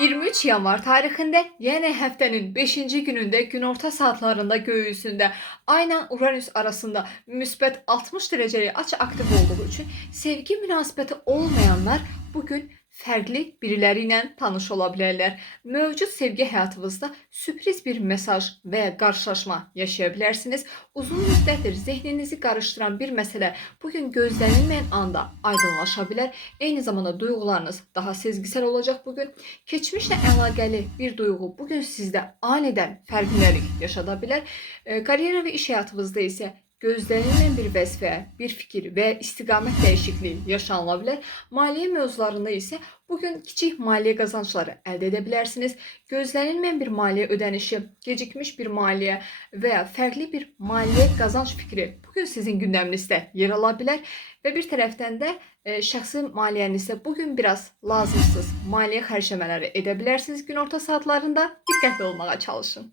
23 yanvar tarixində, yəni həftənin 5-ci günündə günorta saatlarında gökyüzündə Ayla Uranüs arasında müsbət 60 dərəcəlik açı aktiv olduğu üçün sevgi münasibəti olmayanlar bu gün fərqli biriləri ilə tanış ola bilərlər. Mövcud sevgi həyatınızda sürpriz bir mesaj və ya qarşılaşma yaşaya bilərsiniz. Uzun müddətdir zehninizi qarışdıran bir məsələ bugün gözlənilməyən anda aydınlaşa bilər. Eyni zamanda duyğularınız daha sezgisel olacaq bugün. Keçmişlə əlaqəli bir duyğu bugün sizdə anidən fərqlilik yaşada bilər. Karyera və iş həyatınızda isə gözlənilməyən bir vəzifə, bir fikir və istiqamət dəyişikliyi yaşanıla bilər. Maliyyə mövzularında isə bugün kiçik maliyyə qazancları əldə edə bilərsiniz. Gözlənilməyən bir maliyyə ödənişi, gecikmiş bir maliyyə və ya fərqli bir maliyyə qazanc fikri bugün sizin gündəminizdə yer ala bilər. Və bir tərəfdən də şəxsi maliyyənizdə bugün biraz lazımsız maliyyə xərcləmələri edə bilərsiniz günorta saatlarında. Diqqətli olmağa çalışın.